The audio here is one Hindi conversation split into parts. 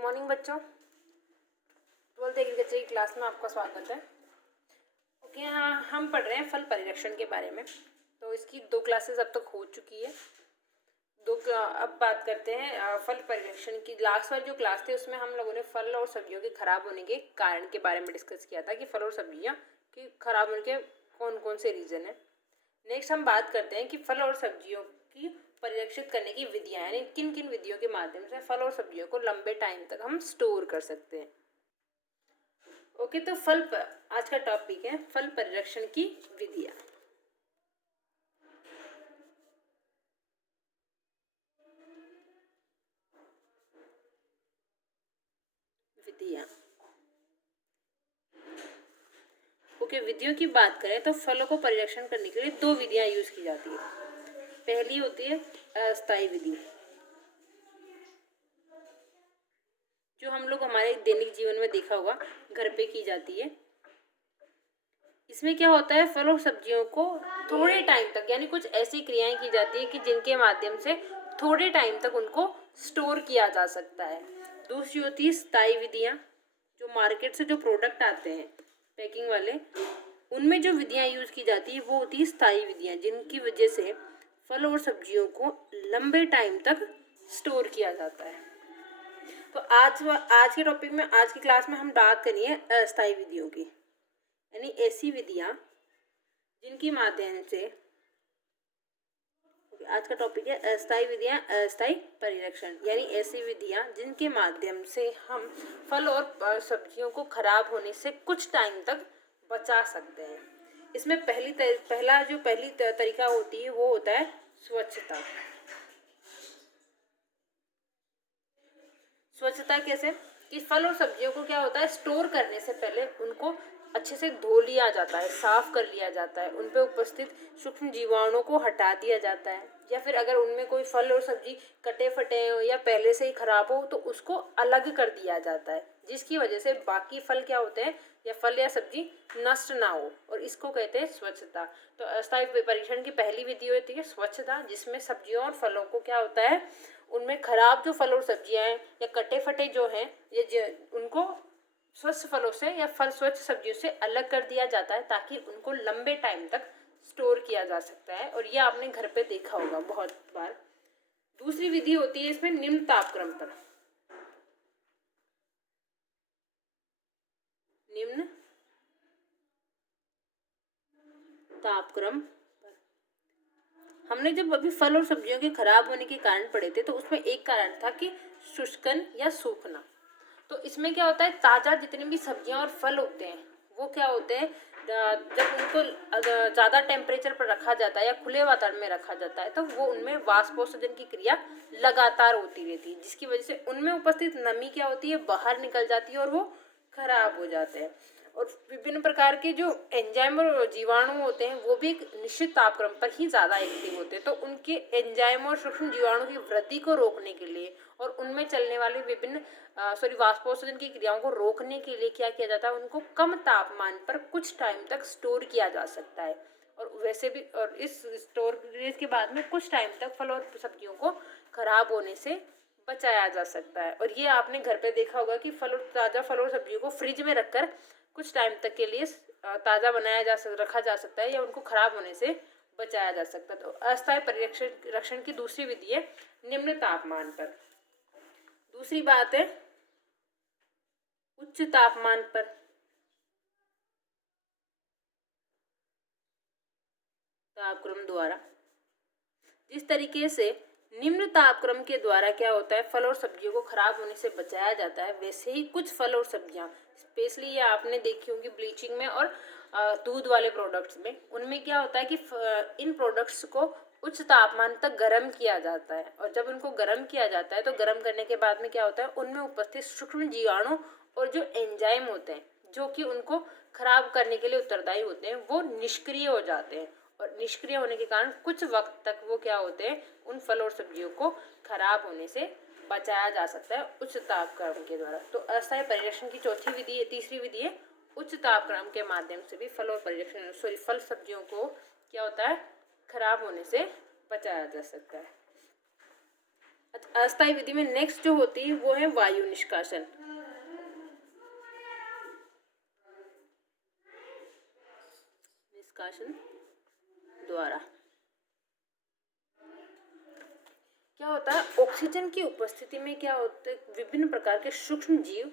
मॉर्निंग बच्चों, 12th एग्रीकल्चर की क्लास में आपका स्वागत है। ओके, हम पढ़ रहे हैं फल परिरक्षण के बारे में। तो इसकी 2 क्लासेस अब तक हो चुकी है। अब बात करते हैं फल परिरक्षण की। लास्ट वाली जो क्लास थी उसमें हम लोगों ने फल और सब्जियों के खराब होने के कारण के बारे में डिस्कस किया था कि फल और सब्जियां की खराब होने के कौन कौन से रीज़न है। नेक्स्ट हम बात करते हैं कि फल और सब्जियों की परिरक्षित करने की विधियां, यानी किन किन विधियों के माध्यम से फल और सब्जियों को लंबे टाइम तक हम स्टोर कर सकते हैं। ओके, तो आज का टॉपिक है फल परिरक्षण की विधियां। ओके, विधियों की बात करें तो फलों को परिरक्षण करने के लिए 2 विधियां यूज की जाती है। पहली होती है अस्थायी विधि, जो हम लोग हमारे दैनिक जीवन में देखा होगा, घर पे की जाती है। इसमें क्या होता है, फल और सब्जियों को थोड़े टाइम तक, यानी कुछ ऐसी क्रियाएं की जाती है कि जिनके माध्यम से थोड़े टाइम तक उनको स्टोर किया जा सकता है। दूसरी होती है स्थायी विधियां, जो मार्केट से जो प्रोडक्ट आते हैं पैकिंग वाले, उनमें जो विधियां यूज की जाती है वो होती है स्थायी विधियां, जिनकी वजह से फल और सब्जियों को लंबे टाइम तक स्टोर किया जाता है। तो आज के टॉपिक में, आज की क्लास में हम बात करेंगे अस्थायी विधियों की, यानी ऐसी विधियां जिनकी माध्यम से, आज का टॉपिक है अस्थायी विधियां, अस्थायी परिरक्षण, यानी ऐसी विधियां जिनके माध्यम से हम फल और सब्जियों को खराब होने से कुछ टाइम तक बचा सकते हैं। इसमें पहली तरीका होती है वो होता है स्वच्छता। स्वच्छता कैसे कि फल और सब्जियों को क्या होता है, स्टोर करने से पहले उनको अच्छे से धो लिया जाता है, साफ कर लिया जाता है, उन पे उपस्थित सूक्ष्म जीवाणुओं को हटा दिया जाता है, या फिर अगर उनमें कोई फल और सब्जी कटे फटे हो या पहले से ही खराब हो तो उसको अलग कर दिया जाता है, जिसकी वजह से बाकी फल क्या होते हैं, या फल या सब्जी नष्ट ना हो, और इसको कहते हैं स्वच्छता। तो अस्थायी परीक्षण की पहली विधि होती है स्वच्छता, जिसमें सब्जियों और फलों को क्या होता है, उनमें खराब जो फल और सब्जियां हैं या कटे फटे जो हैं, उनको स्वच्छ फलों से या स्वच्छ सब्जियों से अलग कर दिया जाता है, ताकि उनको लंबे टाइम तक स्टोर किया जा सकता है। और ये आपने घर पे देखा होगा बहुत बार। दूसरी विधि होती है इसमें निम्न तापक्रम पर, निम्न तापक्रम। हमने जब अभी फल और सब्जियों के खराब होने के कारण पढ़े थे, तो उसमें एक कारण था कि शुष्कन या सूखना। तो इसमें क्या होता है, ताज़ा जितने भी सब्जियां और फल होते हैं वो क्या होते हैं, जब उनको ज़्यादा टेम्परेचर पर रखा जाता है या खुले वातावरण में रखा जाता है, तो वो उनमें वाष्पोत्सर्जन की क्रिया लगातार होती रहती है, जिसकी वजह से उनमें उपस्थित नमी क्या होती है, बाहर निकल जाती है और वो खराब हो जाते हैं। और विभिन्न प्रकार के जो एंजाइम और जीवाणु होते हैं वो भी एक निश्चित तापक्रम पर ही ज़्यादा एक्टिव होते हैं। तो उनके एंजाइम और सूक्ष्म जीवाणु की वृद्धि को रोकने के लिए और उनमें चलने वाले विभिन्न वाष्पोत्सर्जन की क्रियाओं को रोकने के लिए क्या किया जाता है, उनको कम तापमान पर कुछ टाइम तक स्टोर किया जा सकता है। और वैसे भी, और इस स्टोरेज के बाद में कुछ टाइम तक फल और सब्जियों को खराब होने से बचाया जा सकता है। और ये आपने घर पे देखा होगा कि ताज़ा फल और सब्जियों को फ्रिज में रखकर कुछ टाइम तक के लिए ताज़ा रखा जा सकता है, या उनको खराब होने से बचाया जा सकता है। तो अस्थायी परिरक्षण की दूसरी विधि है निम्न तापमान पर। दूसरी बात है उच्च तापमान पर। तापक्रम द्वारा, जिस तरीके से निम्न तापक्रम के द्वारा क्या होता है, फल और सब्जियों को खराब होने से बचाया जाता है, वैसे ही कुछ फल और सब्जियां, स्पेशली ये आपने देखी होंगी ब्लीचिंग में और दूध वाले प्रोडक्ट्स में, उनमें क्या होता है कि इन प्रोडक्ट्स को उच्च तापमान तक गर्म किया जाता है। और जब उनको गर्म किया जाता है तो गर्म करने के बाद में क्या होता है, उनमें उपस्थित सूक्ष्म जीवाणु और जो एंजाइम होते हैं जो कि उनको खराब करने के लिए उत्तरदायी होते हैं, वो निष्क्रिय हो जाते हैं। और निष्क्रिय होने के कारण कुछ वक्त तक वो क्या होते हैं, उन फल और सब्जियों को खराब होने से बचाया जा सकता है उच्च तापक्रम के द्वारा। तो अस्थायी परिरक्षण की तीसरी विधि है उच्च तापक्रम के माध्यम से भी फल और फल सब्जियों को क्या होता है, खराब होने से बचाया जा सकता है। अस्थायी विधि में नेक्स्ट जो होती है वो है वायु निष्कासन। निष्कासन द्वारा क्या होता है, ऑक्सीजन की उपस्थिति में क्या होता है, विभिन्न प्रकार के सूक्ष्म जीव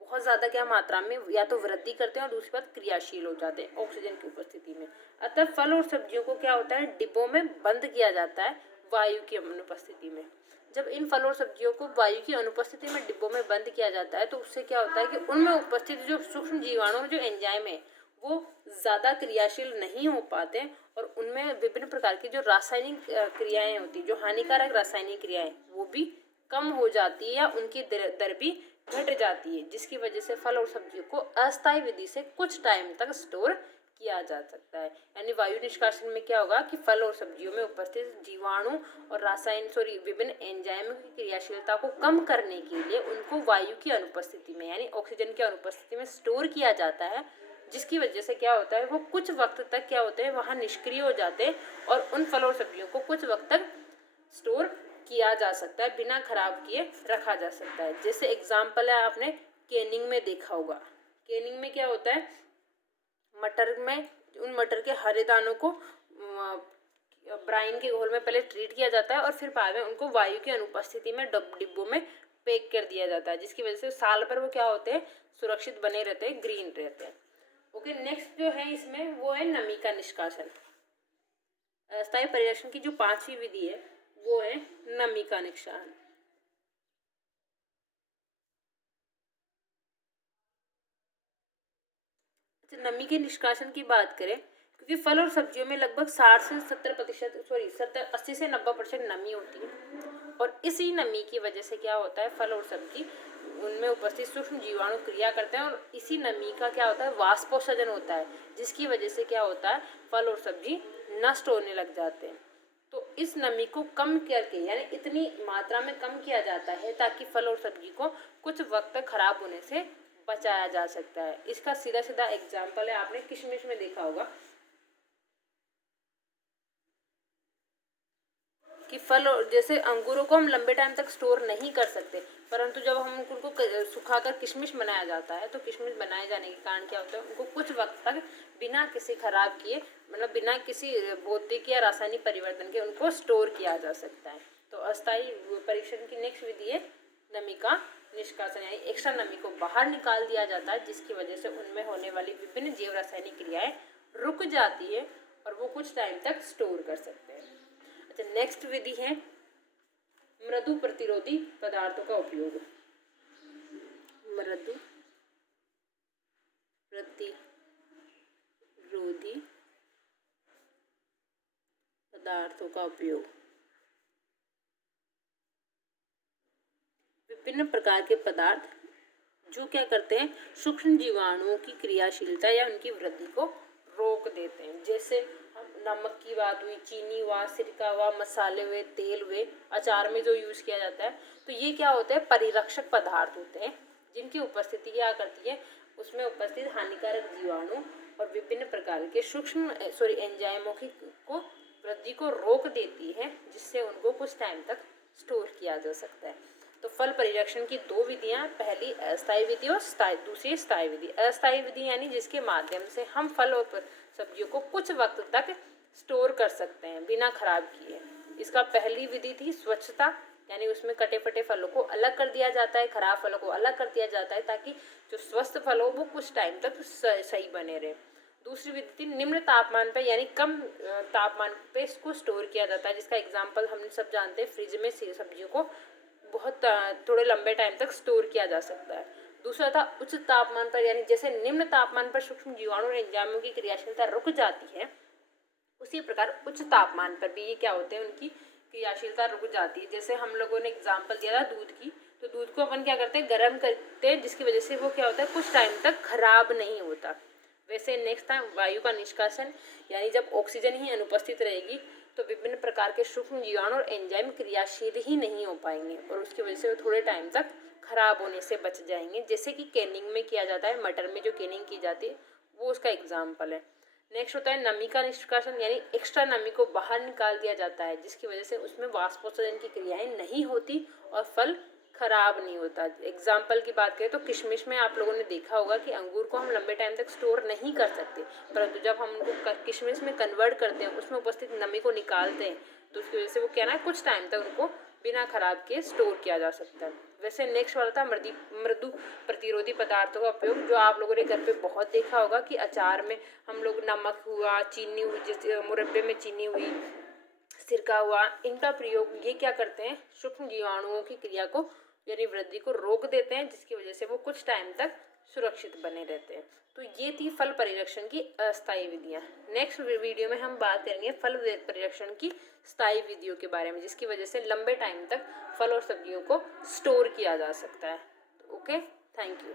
बहुत ज़्यादा क्या मात्रा में या तो वृद्धि करते हैं और दूसरी बात क्रियाशील हो जाते हैं ऑक्सीजन की उपस्थिति में। अतः फल और सब्जियों को क्या होता है, डिब्बों में बंद किया जाता है वायु की अनुपस्थिति में। जब इन फल और सब्जियों को वायु की अनुपस्थिति में डिब्बों में बंद किया जाता है तो उससे क्या होता है कि उनमें उपस्थित जो सूक्ष्म जीवाणु जो एंजाइम है वो ज़्यादा क्रियाशील नहीं हो पाते और उनमें विभिन्न प्रकार की जो रासायनिक क्रियाएं होती, जो हानिकारक रासायनिक क्रियाएं, वो भी कम हो जाती है या उनकी दर भी घट जाती है, जिसकी वजह से फल और सब्जियों को अस्थायी विधि से कुछ टाइम तक स्टोर किया जा सकता है। यानी वायु निष्कासन में क्या होगा कि फल और सब्जियों में उपस्थित जीवाणु और विभिन्न एंजाइम की क्रियाशीलता को कम करने के लिए उनको वायु की अनुपस्थिति में यानी ऑक्सीजन की अनुपस्थिति में स्टोर किया जाता है, जिसकी वजह से क्या होता है वो कुछ वक्त तक क्या होते हैं वहाँ निष्क्रिय हो जाते हैं और उन फल और सब्जियों को कुछ वक्त तक स्टोर किया जा सकता है, बिना खराब किए रखा जा सकता है। जैसे एग्जाम्पल है, आपने केनिंग में देखा होगा। केनिंग में क्या होता है, मटर में उन मटर के हरे दानों को ब्राइन के घोल में पहले ट्रीट किया जाता है और फिर बाद में उनको वायु की अनुपस्थिति में डिब्बों में पैक कर दिया जाता है, जिसकी वजह से साल भर वो क्या होते हैं, सुरक्षित बने रहते हैं, ग्रीन रहते हैं। ओके, नेक्स्ट जो है इसमें वो है नमी का निष्कासन। अस्थायी परिरक्षण की जो 5वीं विधि है वो है नमी का निष्कासन। नमी के निष्कासन की बात करें, क्योंकि फल और सब्जियों में लगभग 60 से 70% 80 से 90% नमी होती है और इसी नमी की वजह से क्या होता है, फल और सब्जी उनमें उपस्थित सूक्ष्म जीवाणु क्रिया करते हैं और इसी नमी का क्या होता है, वाष्पोत्सर्जन होता है, जिसकी वजह से क्या होता है, फल और सब्जी नष्ट होने लग जाते हैं। तो इस नमी को कम करके यानी इतनी मात्रा में कम किया जाता है ताकि फल और सब्जी को कुछ वक्त तक खराब होने से बचाया जा सकता है। इसका सीधा सीधा एग्जाम्पल है, आपने किशमिश में देखा होगा कि फल जैसे अंगूरों को हम लंबे टाइम तक स्टोर नहीं कर सकते, परंतु जब हम उनको सुखाकर किशमिश बनाया जाता है तो किशमिश बनाए जाने के कारण क्या होता है, उनको कुछ वक्त तक बिना किसी खराब किए, मतलब बिना किसी भौतिक या रासायनिक परिवर्तन के उनको स्टोर किया जा सकता है। तो अस्थायी परीक्षण की नेक्स्ट विधि है नमी का निष्कासन, यानी एक्स्ट्रा नमी को बाहर निकाल दिया जाता है, जिसकी वजह से उनमें होने वाली विभिन्न जैव रासायनिक क्रियाएं रुक जाती है और वो कुछ टाइम तक स्टोर कर सकते हैं। अच्छा, नेक्स्ट विधि है मृदु प्रतिरोधी पदार्थों का उपयोग। मृदु प्रतिरोधी पदार्थों का उपयोग विभिन्न प्रकार के पदार्थ जो क्या करते हैं, सूक्ष्म जीवाणुओं की क्रियाशीलता या उनकी वृद्धि को रोक देते हैं। जैसे नमक की बात हुई, चीनी हुआ, सिरका हुआ, मसाले हुए, तेल हुए, अचार में जो यूज़ किया जाता है, तो ये क्या होते हैं, परिरक्षक पदार्थ होते हैं जिनकी उपस्थिति क्या करती है, उसमें उपस्थित हानिकारक जीवाणु और विभिन्न प्रकार के सूक्ष्म एंजाइमों की को वृद्धि को रोक देती है, जिससे उनको कुछ टाइम तक स्टोर किया जा सकता है। तो फल परिरक्षण की 2 विधियां, पहली अस्थायी विधि और दूसरी स्थायी विधि। अस्थायी विधि यानी जिसके माध्यम से हम फल और सब्जियों को कुछ वक्त तक स्टोर कर सकते हैं बिना खराब किए। इसका पहली विधि थी स्वच्छता, यानी उसमें कटे फटे फलों को अलग कर दिया जाता है, खराब फलों को अलग कर दिया जाता है ताकि जो स्वस्थ फल हो वो कुछ टाइम तक सही बने रहे। दूसरी विधि थी निम्न तापमान पे, यानी कम तापमान पे इसको स्टोर किया जाता है, जिसका एग्जाम्पल हम सब जानते हैं, फ्रिज में सब्जियों को बहुत थोड़े लंबे टाइम तक स्टोर किया जा सकता है। दूसरा था उच्च तापमान पर, यानी जैसे निम्न तापमान पर सूक्ष्म जीवाणु और एंजाइमों की क्रियाशीलता रुक जाती है, उसी प्रकार उच्च तापमान पर भी ये क्या होते हैं, उनकी क्रियाशीलता रुक जाती है। जैसे हम लोगों ने एग्जाम्पल दिया था दूध की, तो दूध को अपन क्या करते हैं, गर्म करते हैं, जिसकी वजह से वो क्या होता है, कुछ टाइम तक खराब नहीं होता। वैसे नेक्स्ट था वायु का निष्कासन, यानी जब ऑक्सीजन ही अनुपस्थित रहेगी तो विभिन्न प्रकार के सूक्ष्म जीवाणु और एंजाइम क्रियाशील ही नहीं हो पाएंगे और उसकी वजह से वो थोड़े टाइम तक खराब होने से बच जाएंगे, जैसे कि कैनिंग में किया जाता है, मटर में जो कैनिंग की जाती है वो उसका एग्जाम्पल है। नेक्स्ट होता है नमी का निष्कासन, यानी एक्स्ट्रा नमी को बाहर निकाल दिया जाता है, जिसकी वजह से उसमें वाष्पोत्सर्जन की क्रियाएं नहीं होती और फल खराब नहीं होता। एग्जाम्पल की बात करें तो किशमिश में आप लोगों ने देखा होगा कि अंगूर को हम लंबे टाइम तक स्टोर नहीं कर सकते, परंतु जब हम उनको किशमिश में कन्वर्ट करते हैं, उसमें उपस्थित नमी को निकालते हैं, तो उसकी वजह से वो क्या ना कुछ टाइम तक उनको बिना खराब किए स्टोर किया जा सकता है। वैसे नेक्स्ट वाला था मृदु प्रतिरोधी पदार्थों का उपयोग, जो आप लोगों ने घर पे बहुत देखा होगा कि अचार में हम लोग नमक हुआ, चीनी हुई, जैसे मुरब्बे में चीनी हुई, सिरका हुआ, इनका प्रयोग ये क्या करते हैं, सूक्ष्म जीवाणुओं की क्रिया को यानी वृद्धि को रोक देते हैं, जिसकी वजह से वो कुछ टाइम तक सुरक्षित बने रहते हैं। तो ये थी फल परिरक्षण की अस्थायी विधियां। नेक्स्ट वीडियो में हम बात करेंगे फल परिरक्षण की स्थायी विधियों के बारे में, जिसकी वजह से लंबे टाइम तक फल और सब्जियों को स्टोर किया जा सकता है। Okay, thank you.